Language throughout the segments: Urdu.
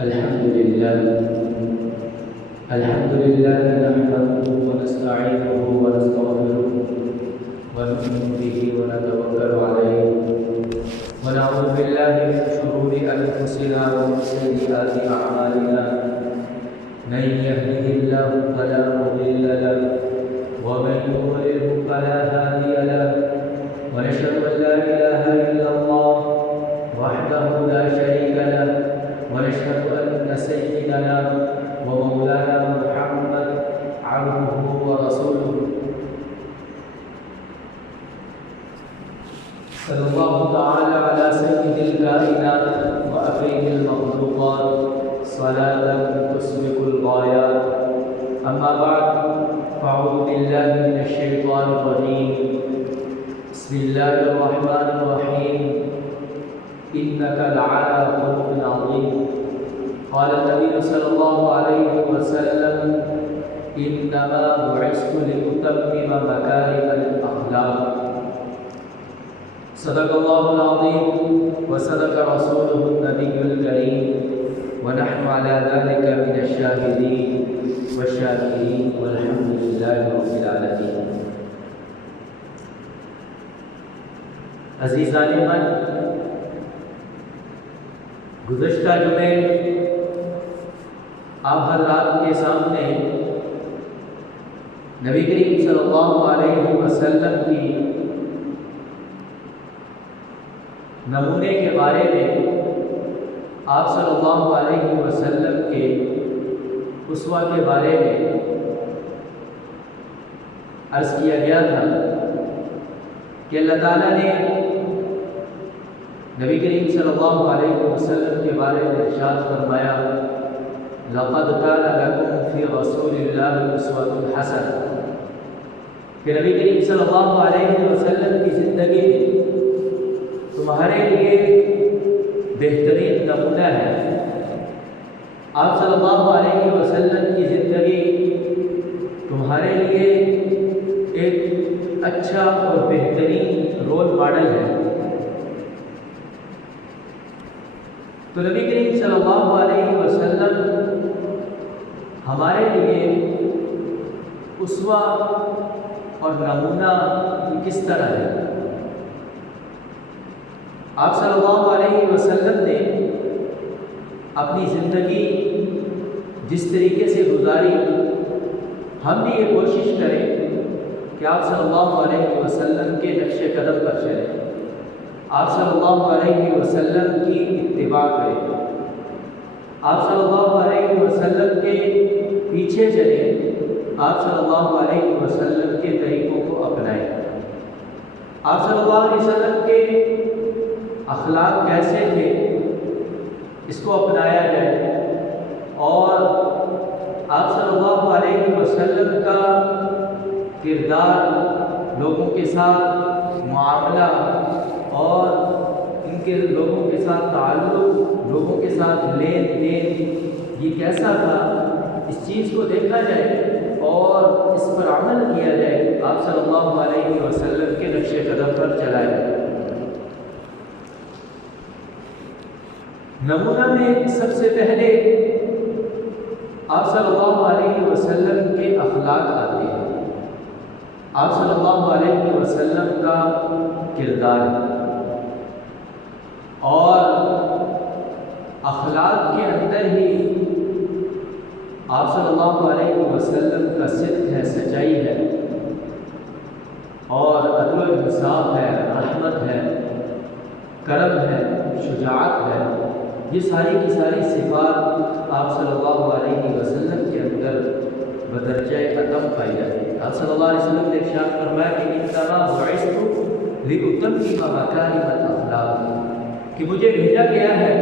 الحمد لله الحمد لله نحمده ونستعينه ونستغفره ونؤمن به ونتوكل عليه ونعوذ بالله من شرور أنفسنا ومن سيئات أعمالنا من يهده الله فلا مضل له ومن يضلله فلا هادي له ونشهد أن لا إله إلا الله وحده لا شريك له ونشهد أن سيدنا ومولانا محمد عبده ورسوله صلى الله تعالى على سيد الكائنات وأكرم المخلوقات صلاة تسبق الغايات. أما بعد فأعوذ بالله من الشيطان الرجيم. بسم الله الرحمن الرحيم. إنك لعلى خلق عظيم. قال النبي صلى الله عليه وسلم إنما بعثت لأتمم مكارم الأخلاق. صدق الله العظيم وصدق رسوله النبي الكريم ونحن على ذلك من الشاهدين والشاكرين والحمد لله رب العالمين. عزیزان من، گزشتہ جمعے آپ حضرات کے سامنے نبی کریم صلی اللہ علیہ وسلم کی نمونے کے بارے میں آپ صلی اللہ علیہ وسلم کے اسوہ کے بارے میں عرض کیا گیا تھا کہ اللہ تعالیٰ نے نبی کریم صلی اللہ علیہ وسلم کے بارے میں ارشاد فرمایا لَقَدْ كَانَ لَكُمْ فِي رَسُولِ اللَّهِ أُسْوَةٌ حَسَنَةٌ، کہ نبی کریم صلی اللہ علیہ وسلم کی زندگی میں تمہارے لیے بہترین نمونہ ہے. آپ صلی اللہ علیہ وسلم کی زندگی تمہارے لیے ایک اچھا اور بہترین رول ماڈل ہے. تو نبی کریم صلی اللہ علیہ وسلم ہمارے لیے اسوہ اور نمونہ کس طرح ہے. آپ صلی اللہ علیہ وسلم نے اپنی زندگی جس طریقے سے گزاری، ہم بھی یہ کوشش کریں کہ آپ صلی اللہ علیہ وسلم کے نقش قدم پر چلیں، آپ صلی اللہ علیہ وسلم کی اتباع کریں، آپ صلی اللہ علیہ وسلم کے پیچھے چلیں، آپ صلی اللہ علیہ وسلم کے طریقوں کو اپنائیں. آپ صلی اللہ علیہ وسلم کے اخلاق کیسے تھے اس کو اپنایا جائے، اور آپ صلی اللہ علیہ وسلم کا کردار، لوگوں کے ساتھ معاملہ اور ان کے لوگوں کے ساتھ تعلق، لوگوں کے ساتھ لین دین، یہ کیسا تھا، اس چیز کو دیکھا جائے اور اس پر عمل کیا جائے، آپ صلی اللہ علیہ وسلم کے نقش قدم پر چلا جائے. نمونہ میں سب سے پہلے آپ صلی اللہ علیہ وسلم کے اخلاق آتے ہیں، آپ صلی اللہ علیہ وسلم کا کردار، اور اخلاق کے اندر ہی آپ صلی اللہ علیہ وسلم کا صدق ہے، سچائی ہے، اور عدل و انصاف ہے، رحمت ہے، کرم ہے، شجاعت ہے. یہ ساری کی ساری صفات آپ صلی اللہ علیہ وسلم کے اندر بدرجہ عدم پائی جاتی ہے. آپ صلی اللہ علیہ وسلم نے ارشاد فرمایا کہ انما بعثت لأتمم مکارم الاخلاق، کہ مجھے بھیجا گیا ہے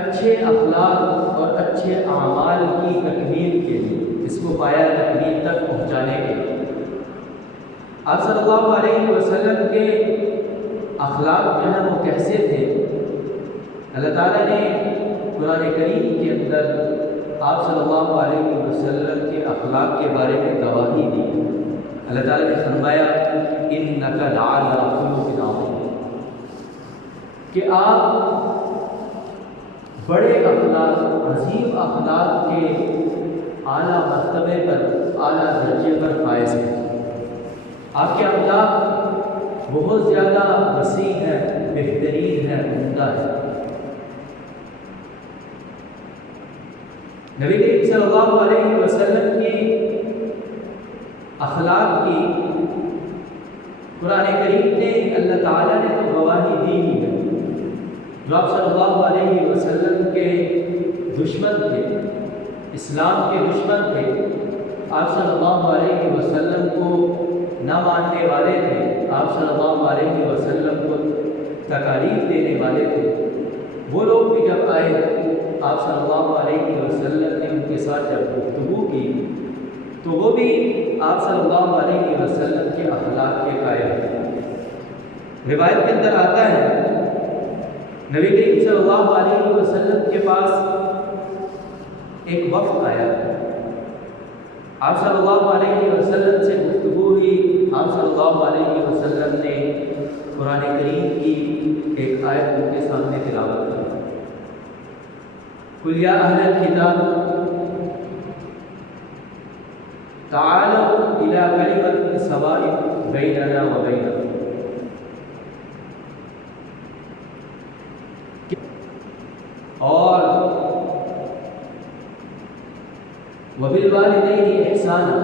اچھے اخلاق اور اچھے اعمال کی تکمیل کے لیے، اس کو پایا تکمیل تک پہنچانے کے لیے. آپ صلی اللہ علیہ وسلم کے اخلاق جو ہیں وہ کیسے تھے؟ اللہ تعالیٰ نے قرآن کریم کے اندر آپ صلی اللہ علیہ وسلم کے اخلاق کے بارے میں گواہی دی. اللہ تعالیٰ نے فرمایا إِنَّكَ لَعَلَىٰ خُلُقٍ عَظِيمٍ، کہ آپ بڑے اخلاق، عظیم اخلاق کے اعلیٰ مرتبے پر، اعلیٰ درجے پر فائز ہیں۔ آپ کے اخلاق بہت زیادہ وسیع ہیں، بہترین ہیں، عمدہ ہیں۔ نبی کریم صلی اللہ علیہ وسلم کی اخلاق کی قرآن کریم نے، اللہ تعالیٰ نے تو گواہی دی ہی ہے۔ جو آپ صلی اللہ علیہ وسلم کے دشمن تھے، اسلام کے دشمن تھے، آپ صلی اللہ علیہ وسلم کو نہ ماننے والے تھے، آپ صلی اللہ علیہ وسلم کو تکالیف دینے والے تھے، وہ لوگ بھی جب آئے آپ صلی اللہ علیہ وسلم نے ان کے ساتھ جب گفتگو کی تو وہ بھی آپ صلی اللہ علیہ وسلم کے اخلاق کے قائل ہیں۔ روایت کے اندر آتا ہے نبی کریم صلی اللہ علیہ وسلم کے پاس ایک وفد آیا، آپ صلی اللہ علیہ وسلم سے گفتگو ہوئی، آپ صلی اللہ علیہ وسلم نے قرآن کریم کی ایک آیت ان کے سامنے تلاوت کی۔ قُلْ يَا أَهْلَ الْكِتَابِ تعالوا إلى كلمة سواء بيننا وبينكم، اور وبالوالدین احسانا،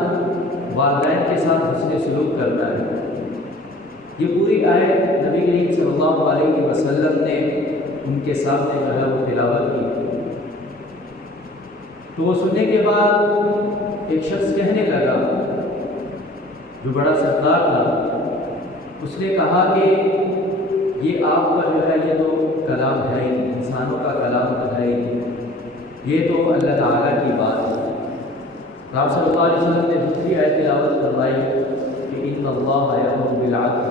والدین کے ساتھ حسن سلوک کرنا ہے۔ یہ پوری آیت نبی کریم صلی اللہ علیہ وسلم نے ان کے سامنے جو ہے وہ تلاوت کی۔ تو وہ سننے کے بعد ایک شخص کہنے لگا جو بڑا سردار تھا، اس نے کہا کہ یہ آپ کا جو ہے یہ تو کلام ہے ہی، انسانوں کا کلام تو ہے ہی، یہ تو اللہ تعالیٰ کی بات ہے۔ آپ صلی اللہ علیہ وسلم نے دوسری آیت تلاوت فرمائی کہ ان اللہ یأمر بالعدل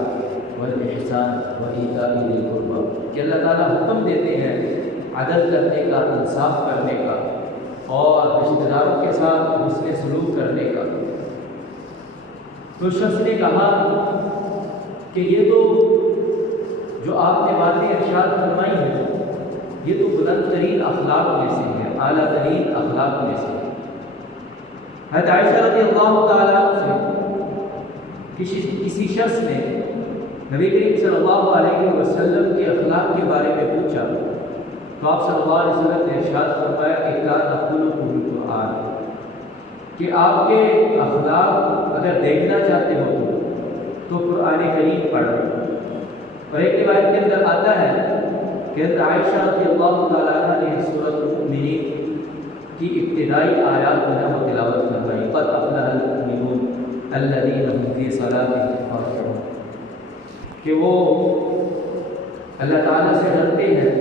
والاحسان وایتاء ذی القربی، کہ اللہ تعالیٰ حکم دیتے ہیں عدل کرنے کا، انصاف کرنے کا، اور رشتہ داروں کے ساتھ حسن سلوک کرنے کا۔ تو شخص نے کہا کہ یہ تو جو آپ نے باتیں ارشاد فرمائی ہیں یہ تو بلند ترین اخلاق میں سے ہے، اعلیٰ ترین اخلاق میں سے ہے۔ حضرت عائشہ رضی اللہ تعالیٰ سے کسی شخص نے نبی کریم صلی اللہ علیہ وسلم کے اخلاق کے بارے میں پوچھا تو آپ صلی اللہ علیہ وسلم نے ارشاد فرمایا کہ کان خلقہ القرآن، کہ آپ کے اخلاق اگر دیکھنا چاہتے ہو تو قرآن کریم پڑھو۔ اور ایک روایت کے اندر آتا ہے کہ حضرت عائشہ رضی اللہ تعالیٰ عنہ نے سورۃ المؤمنین کی ابتدائی آیات جو ہے وہ تلاوت فرمائی، قد افلح المؤمنون الذین هم فی صلاتهم خاشعون، کہ وہ اللہ تعالیٰ سے ڈرتے ہیں،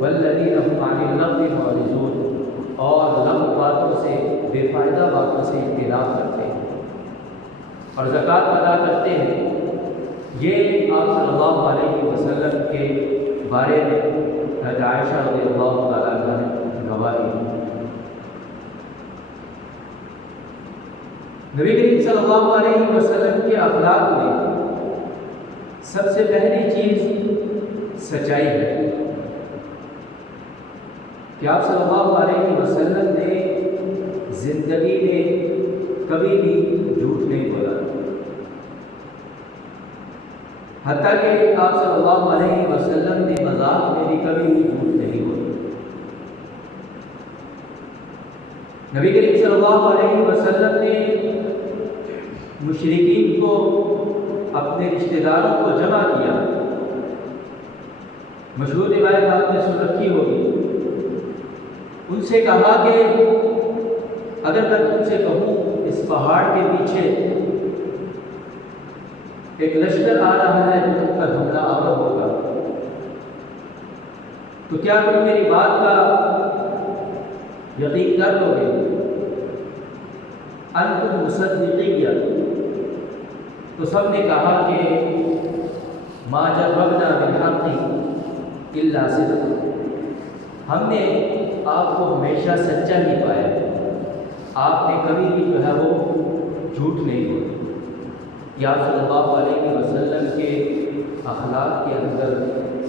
والذین هم عن اللغو معرضون، اور لغو باتوں سے، بے فائدہ باتوں سے اجتناب کرتے ہیں اور زکوٰۃ ادا کرتے ہیں۔ یہ آپ صلی اللہ علیہ وسلم کے بارے میں حضرت عائشہ رضی اللہ تعالیٰ عنہ نے گواہی دی۔ نبی کریم صلی اللہ علیہ وسلم کے اخلاق میں سب سے پہلی چیز سچائی ہے کہ آپ صلی اللہ علیہ وسلم نے زندگی میں کبھی بھی جھوٹ نہیں بولا، حتیٰ کہ آپ صلی اللہ علیہ وسلم نے مذاق میں بھی کبھی بھی جھوٹ نہیں بولا۔ نبی کریم صلی اللہ علیہ وسلم نے مشرکین کو، اپنے رشتہ داروں کو جمع کیا۔ مشہور روایت آپ نے سن رکھی ہوگی، ان سے کہا کہ اگر میں تم سے کہوں اس پہاڑ کے پیچھے ایک لشکر آ رہا ہے جو تم پر حملہ آور ہوگا، تو کیا تم میری بات کا یقین کر لو گے؟ انتم مصدقیہ؟ تو سب نے کہا کہ ما جربنا بالحق الا صدق، ہم نے آپ کو ہمیشہ سچا ہی پایا، آپ نے کبھی بھی جو ہے وہ جھوٹ نہیں بولا۔ یہ آپ صلی اللہ علیہ وسلم کے اخلاق کے اندر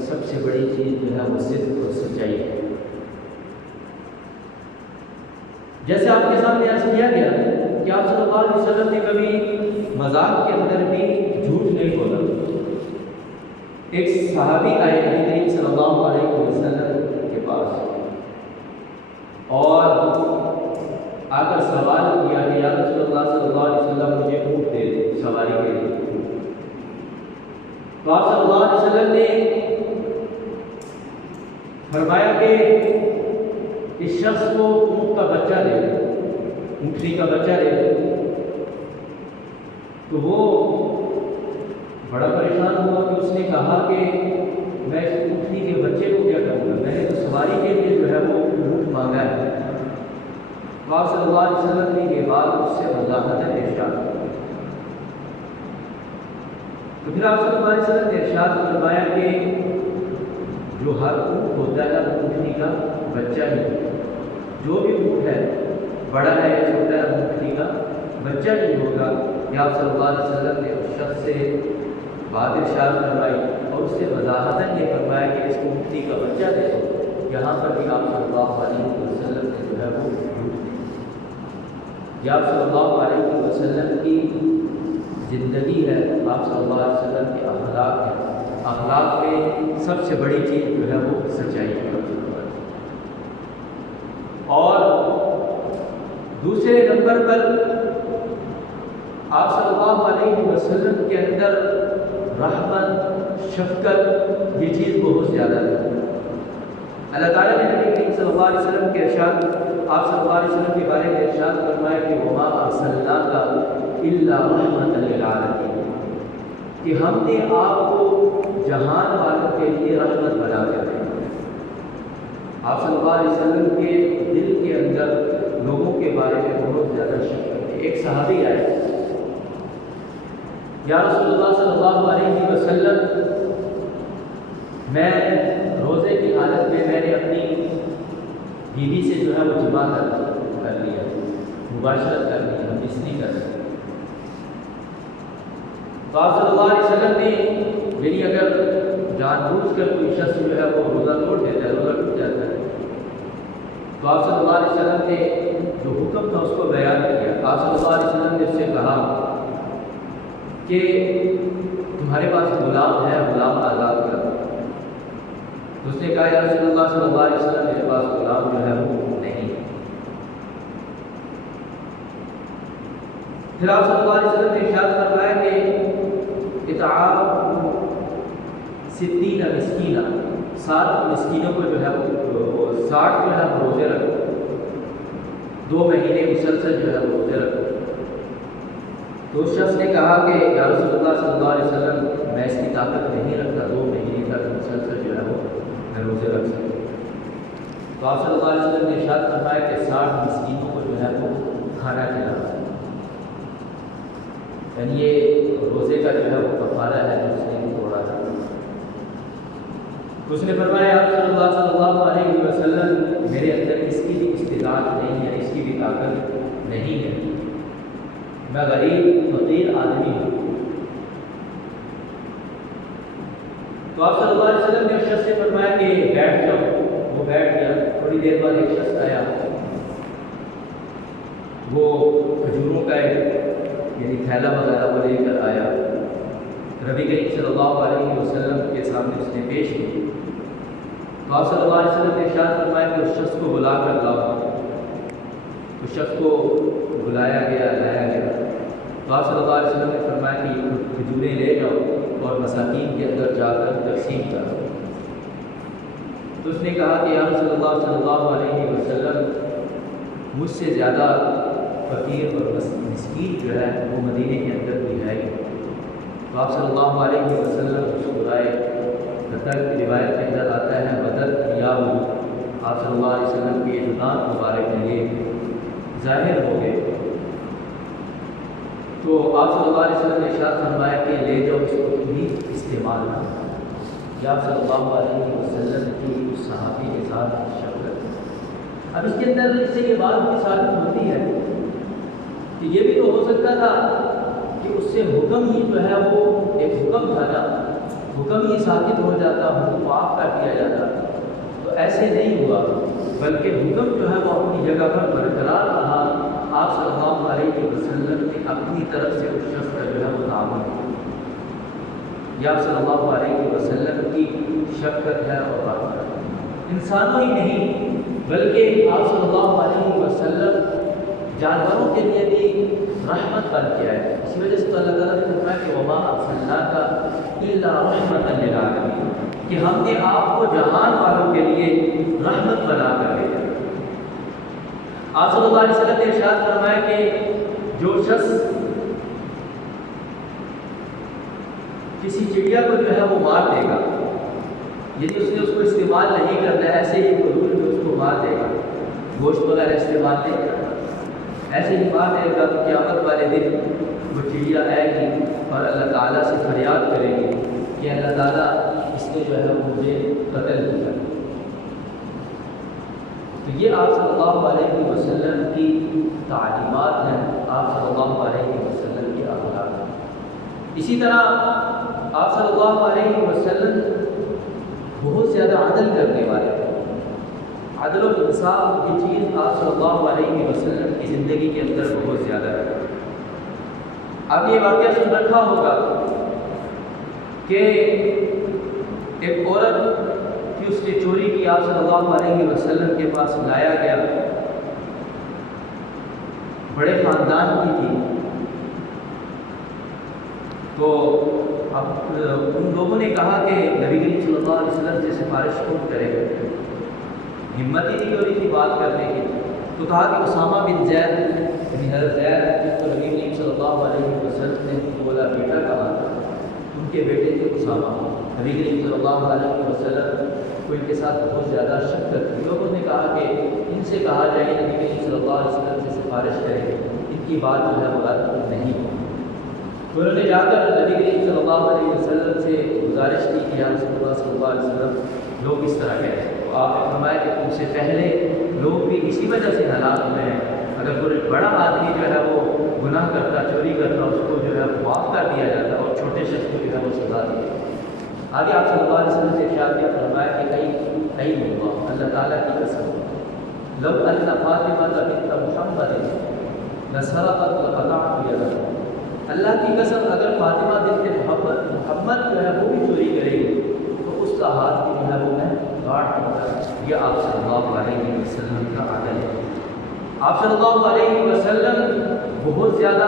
سب سے بڑی چیز جو ہے وہ صدق اور سچائی ہے۔ جیسے آپ کے سامنے عرض کیا گیا کہ آپ صلی اللہ علیہ وسلم نے کبھی مذاق کے اندر بھی جھوٹ نہیں بولا۔ ایک صحابی آئے نبی کریم صلی اللہ علیہ وسلم کے پاس اور آ کر سوال کیا کہ یا رسول اللہ صلی اللہ علیہ وسلم مجھے اونٹ دے دے سواری کے لیے۔ تو آپ صلی اللہ علیہ وسلم نے فرمایا کہ اس شخص کو اونٹ کا بچہ دے دے، اونٹنی کا بچہ دے دے۔ تو وہ بڑا پریشان ہوا کہ اس نے کہا کہ میں اس اونٹنی کے بچے کو کیا کروں گا، میں نے تو سواری کے لیے جو ہے وہ اونٹ مانگا ہے۔ تو آپ صلی اللہ علیہ وسلم نے یہ بات اس سے وضاحت ارشاد کی۔ تو پھر آپ صلی اللہ علیہ وسلم نے ارشاد فرمایا کہ جو ہر اونٹ ہوتا ہے وہ اونٹنی کا بچہ ہی ہوتا ہے، جو بھی اونٹ ہے بڑا ہے یا چھوٹا ہے اونٹنی کا بچہ نہیں ہوگا۔ کہ آپ صلی اللہ علیہ وسلم نے اس شخص سے بات ارشاد فرمائی اور اس سے وضاحتاً یہ فرمایا کہ اس کو اونٹنی کا بچہ دے دو۔ یہاں پر بھی آپ صلی اللہ علیہ وسلم نے جو ہے وہ یہ آپ صلی اللہ علیہ وسلم کی زندگی ہے، آپ صلی اللہ علیہ وسلم کے اخلاق ہیں۔ اخلاق میں سب سے بڑی چیز جو ہے وہ سچائی ہے۔ اور دوسرے نمبر پر آپ صلی اللہ علیہ وسلم کے اندر رحمت، شفقت، یہ چیز بہت زیادہ ہے۔ اللہ تعالیٰ نے نبی کریم صلی اللہ علیہ وسلم کے ارشاد، آپ صلی اللہ علیہ وسلم کے بارے میں ارشاد فرمایا کہ وما ارسلناک الا رحمۃ للعالمین، کہ ہم نے آپ کو جہان والوں کے لیے رحمت بنا کر دیا۔ آپ صلی اللہ علیہ وسلم کے دل کے اندر لوگوں کے بارے میں بہت زیادہ شفقت ہے۔ ایک صحابی آئے، یا رسول اللہ صلی اللہ علیہ وسلم میں روزے کی حالت میں نے اپنی بیوی سے جو ہے وہ جماع کر لیا، مباشرت کر لی، ہم بستری کر لی۔ تو آپ صلی اللہ علیہ وسلم نے میری اگر جان بوجھ کر کوئی شخص جو ہے وہ روزہ توڑ دیتا ہے، روزہ ٹوٹ جاتا ہے، تو آپ صلی اللہ علیہ وسلم نے جو حکم تھا اس کو بیان کیا۔ آپ صلی اللہ علیہ وسلم نے اس سے کہا کہ تمہارے پاس غلام ہے، غلام آزاد کر۔ تو اس نے کہا یا رسول اللہ صلی اللہ علیہ وسلم میرے پاس غلام جو ہے وہ نہیں۔ پھر آپ صلی اللہ علیہ وسلم نے ارشاد فرمایا کہ اطعام 60 مسکینہ، 60 مسکینوں کو جو ہے وہ 60 جو ہے وہ روزے رکھو، 2 مہینے مسلسل جو ہے وہ روزے رکھو۔ تو اس شخص نے کہا کہ یا رسول اللہ صلی اللہ علیہ وسلم میں اس کی طاقت نہیں رکھتا، 2 مہینے تک مسلسل جو ہے وہ میں روزے رکھ سکتا۔ تو آپ صلی اللہ علیہ وسلم نے ارشاد فرمایا کہ 60 مسکینوں کو جو ہے وہ کھانا کھلانا، یعنی یہ روزے کا جو ہے وہ کفارہ ہے جو اس نے توڑا تھا۔ تو اس نے فرمایا یا رسول اللہ صلی اللہ علیہ وسلم میرے اندر اس کی بھی استطاعت نہیں ہے، اس کی بھی طاقت نہیں ہے، میں غریب فقیر آدمی ہوں۔ تو آپ صلی اللہ علیہ وسلم نے اس شخص سے فرمایا کہ بیٹھ جاؤ، وہ بیٹھ گیا۔ تھوڑی دیر بعد ایک شخص آیا، وہ کھجوروں کا یعنی تھیلا وغیرہ وہ لے کر آیا، نبی کریم صلی اللہ علیہ وسلم کے سامنے اس نے پیش کی۔ تو آپ صلی اللہ علیہ وسلم نے ارشاد فرمایا کہ اس شخص کو بلا کر لاؤ۔ اس شخص کو بلایا گیا، لایا گیا۔ تو آپ صلی اللہ علیہ وسلم نے فرمایا کہ کھجوریں لے جاؤ اور مساکین کے اندر جا کر تقسیم کرو۔ تو اس نے کہا کہ یا رسول اللہ صلی اللہ علیہ وسلم مجھ سے زیادہ فقیر اور مسکین جو ہے وہ مدینے کے اندر بھی ہے۔ تو آپ صلی اللہ علیہ وسلم اس کو لائے۔ بدر کی روایت کے اندر آتا ہے بدر یا آپ صلی اللہ علیہ وسلم کے اعتداد مبارک میں یہ ظاہر ہو گئے۔ تو آپ صلی اللہ علیہ وسلم نے ارشاد فرمایا کہ لے جاؤ، اس کو بھی استعمال نہ کرو۔ یہ آپ صلی اللہ علیہ وسلم کی اس صحابی کے ساتھ شفقت۔ اب اس کے اندر اس سے یہ بات بھی ثابت ہوتی ہے کہ یہ بھی تو ہو سکتا تھا کہ اس سے حکم ہی جو ہے وہ ایک حکم تھا نا، حکم ہی ثابت ہو جاتا، حکم معاف کر دیا جاتا، تو ایسے نہیں ہوا، بلکہ حکم جو ہے وہ اپنی جگہ پر برقرار رہا۔ آپ صلی اللہ علیہ وسلم نے اپنی طرف سے اس شخص کا جو ہے وہ تعاون کیا۔ آپ صلی اللہ علیہ وسلم کی شفقت ہے اور رحمت انسانوں ہی نہیں بلکہ آپ صلی اللہ علیہ وسلم جانوروں کے لیے بھی رحمت بن کے آئے۔ اسی وجہ سے تو اللہ تعالیٰ نے فرمایا کہ وما ارسلناک الا رحمۃ للعالمین، کہ ہم نے آپ کو جہان والوں کے لیے رحمت بنا کر بھیجا۔ آپ صلی اللہ علیہ وسلم نے ارشاد فرمایا کہ جو شخص کسی چڑیا کو جو ہے وہ مار دے گا، یعنی اس کو استعمال نہیں کرنا ہے، ایسے ہی فضول میں اس کو مار دے گا، گوشت وغیرہ استعمال نہیں کرنا، ایسے ہی مار دے گا، تو قیامت والے دن وہ چڑیا آئے گی اور اللہ تعالیٰ سے فریاد کرے گی کہ اللہ تعالیٰ اس نے جو ہے مجھے قتل کیا۔ تو یہ آپ صلی اللہ علیہ وسلم کی تعلیمات ہیں، آپ صلی اللہ علیہ وسلم کے اخلاق ہیں۔ اسی طرح آپ صلی اللہ علیہ وسلم بہت زیادہ عدل کرنے والے ہیں۔ عدل و انصاف کی چیز آپ صلی اللہ علیہ وسلم کی زندگی کے اندر بہت زیادہ ہے۔ آپ یہ واقعہ سن رکھا ہوگا کہ ایک عورت کی اس نے چوری کی، آپ صلی اللہ علیہ وسلم کے پاس لایا گیا، بڑے خاندان کی تھی، تو اب ان لوگوں نے کہا کہ نبی کریم صلی اللہ علیہ وسلم سے سفارش کون کرے گا، ہمت ہی نہیں ہو رہی تھی بات کرنے کی، تو کہا کہ اسامہ بن زید یعنی حضرت زید، تو نبی کریم صلی اللہ علیہ وسلم نے بولا بیٹا کہا تھا، ان کے بیٹے تھے اسامہ۔ نبی کریم صلی اللہ علیہ وسلم کو ان کے ساتھ بہت زیادہ شفقت تھی، لوگوں نے کہا کہ ان سے کہا جائے نبی کریم صلی اللہ علیہ وسلم سے سفارش کرے، ان کی بات جو ہے وہ رد نہیں ہو۔ تو انہوں نے جا کر نبی کریم صلی اللہ علیہ وسلم سے گزارش کی کہ یا رسول اللہ صلی اللہ علیہ وسلم لوگ اس طرح کہتے ہیں، تو آپ نے فرمایا کہ تم سے پہلے لوگ بھی اسی وجہ سے ہلاک ہوئے ہیں، اگر کوئی بڑا آدمی جو ہے وہ گناہ کرتا، چوری کرتا، اس کو جو ہے معاف کر دیا جاتا اور چھوٹے شخص کو جو ہے وہ سزا دی جاتی۔ آگے آپ صلی اللہ علیہ وسلم سے ارشاد کیا، فرمایا کہ کئی اللہ، اللہ تعالیٰ کی قسم، لو ان فاطمہ بنت محمد لسرقت لقطعت یدها، اللہ کی قسم اگر فاطمہ بنت محمد جو ہے وہ بھی چوری کرے گی تو اس کا ہاتھ بھی جو ہے وہ میں کاٹ دوں گا۔ یہ آپ صلی اللہ علیہ وسلم کا عدل ہے۔ آپ صلی اللہ علیہ وسلم بہت زیادہ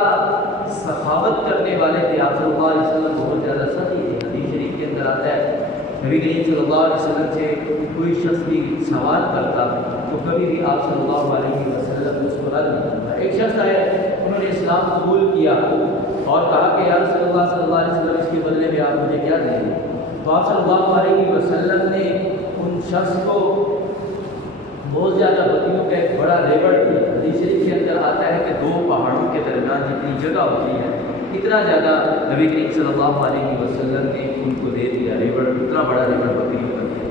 سخاوت کرنے والے تھے، آپ صلی اللہ علیہ وسلم بہت زیادہ سخی تھے۔ حدیث شریف کے اندر آتا ہے نبی کریم صلی اللہ علیہ وسلم سے کوئی شخص بھی سوال کرتا تو کبھی بھی آپ صلی اللہ علیہ وسلم اس کو رد نہیں کرتا۔ ایک شخص آئے، انہوں نے اسلام قبول کیا اور کہا کہ یا رسول اللہ صلی اللہ علیہ وسلم اس کے بدلے میں آپ مجھے کیا دیں گے؟ تو آپ صلی اللہ علیہ وسلم نے ان شخص کو بہت زیادہ بکریوں کا ایک بڑا ریوڑ دیا۔ حدیث شریف کے اندر آتا ہے کہ دو پہاڑوں کے درمیان جتنی جگہ ہوتی ہے اتنا زیادہ نبی کریم صلی اللہ علیہ وسلم نے ان کو دے دیا، ریوڑ، اتنا بڑا ریوڑ بکریوں کا دیا۔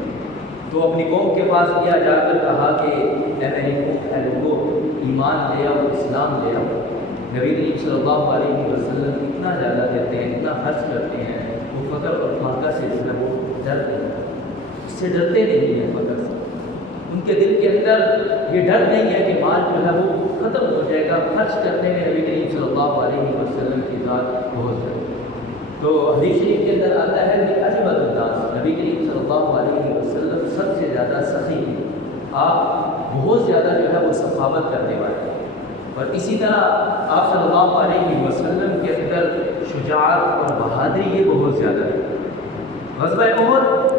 تو اپنی قوم کے پاس گیا، جا کر کہا کہ اے میری قوم، اے لوگوں، ایمان لے آؤ، اسلام لے آؤ۔ نبی کریم صلی اللہ علیہ وسلم اتنا زیادہ دیتے ہیں، اتنا خرچ کرتے ہیں، وہ فقر اور فاقہ سے جو ہے وہ ڈرتے ہیں، اس سے ڈرتے نہیں ہیں فقر سے۔ ان کے دل کے اندر یہ ڈر نہیں ہے کہ مال جو ہے وہ ختم ہو جائے گا، خرچ کرنے میں نبی کریم صلی اللہ علیہ وسلم کی ذات بہت ہے۔ تو حدیث شریف کے اندر آتا ہے کہ اجود الناس، نبی کریم صلی اللہ علیہ وسلم سب سے زیادہ سخی ہیں، آپ بہت زیادہ جو ہے وہ سخاوت کرنے والے ہیں۔ اور اسی طرح آپ صلی اللہ علیہ وسلم کے اندر شجاعت اور بہادری یہ بہت زیادہ ہے۔ غزوہ احد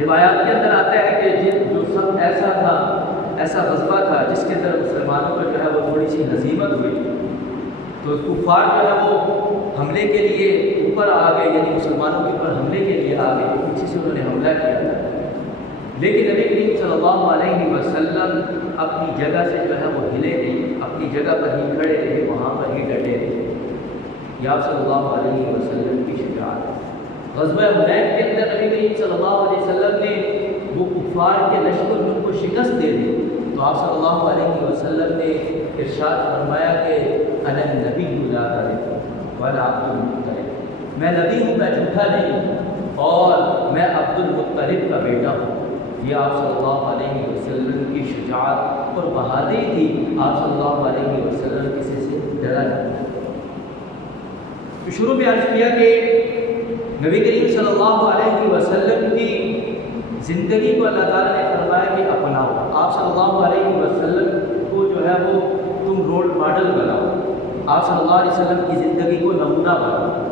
روایات کے اندر آتا ہے کہ جو سب ایسا غزوہ تھا جس کے اندر مسلمانوں کا جو ہے وہ تھوڑی سی ہزیمت ہوئی، تو کفار جو ہے وہ حملے کے لیے اوپر آ گئے، یعنی مسلمانوں کے اوپر حملے کے لیے آ گئے، پیچھے سے انہوں نے حملہ کیا تھا، لیکن نبی کریم صلی اللہ علیہ وسلم اپنی جگہ سے جو ہے وہ ہلے نہیں، اپنی جگہ پر ہی کھڑے رہے، وہاں پر ہی ڈٹے رہے۔ یہ آپ صلی اللہ علیہ وسلم کی شجاعت ہے۔ غزوہ حنین کے اندر نبی کریم صلی اللہ علیہ وسلم نے وہ کفار کے لشکر میں ان کو شکست دے دی، تو آپ صلی اللہ علیہ وسلم نے ارشاد فرمایا کہ انا النبی لا کذب وانا عبد المطلب، میں نبی ہوں، میں جھوٹا نہیں، اور میں عبد المطلب کا بیٹا ہوں۔ یہ آپ صلی اللہ علیہ وسلم کی شجاعت اور بہادری تھی. آپ صلی اللہ علیہ وسلم کسی سے ڈرا نہیں. شروع میں عرض کیا کہ نبی کریم صلی اللہ علیہ وسلم کی زندگی کو اللہ تعالیٰ نے فرمایا کہ اپناؤ. آپ صلی اللہ علیہ وسلم کو جو ہے وہ تم رول ماڈل بناؤ. آپ صلی اللہ علیہ وسلم کی زندگی کو نمونہ بناؤ.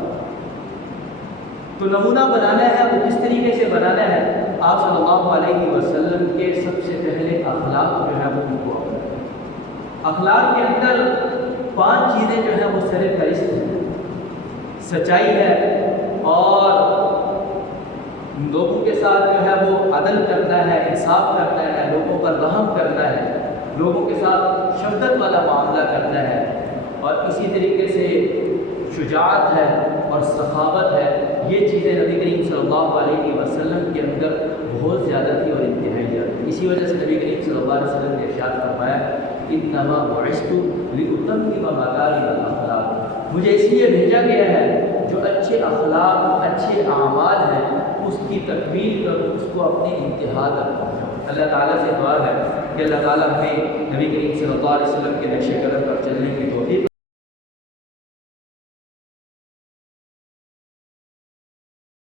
تو نمونہ بنانا ہے وہ کس طریقے سے بنانا ہے؟ آپ صلی اللہ علیہ وسلم کے سب سے پہلے اخلاق جو ہے وہ ان کو اخلاق کے اندر 5 چیزیں جو ہیں وہ سر فہرست ہیں. سچائی ہے اور لوگوں کے ساتھ جو ہے وہ عدل کرنا ہے, انصاف کرنا ہے, لوگوں پر رحم کرنا ہے, لوگوں کے ساتھ شفقت والا معاملہ کرنا ہے, اور اسی طریقے سے شجاعت ہے اور سخاوت ہے. یہ چیزیں نبی کریم صلی اللہ علیہ وسلم کے اندر بہت زیادہ تھی اور انتہائی زیادہ تھی. اسی وجہ سے نبی کریم صلی اللہ علیہ وسلم نے ارشاد فرمایا انما بعثت لاتمم مکارم الاخلاق. مجھے اس لیے بھیجا گیا ہے جو اچھے اخلاق, اچھے اعمال ہیں اس کی تکمیل کروں, اس کو اپنے انتہا تک پہنچاؤں. اللہ تعالیٰ سے دعا ہے کہ اللہ تعالیٰ ہمیں نبی کریم صلی اللہ علیہ وسلم کے نقش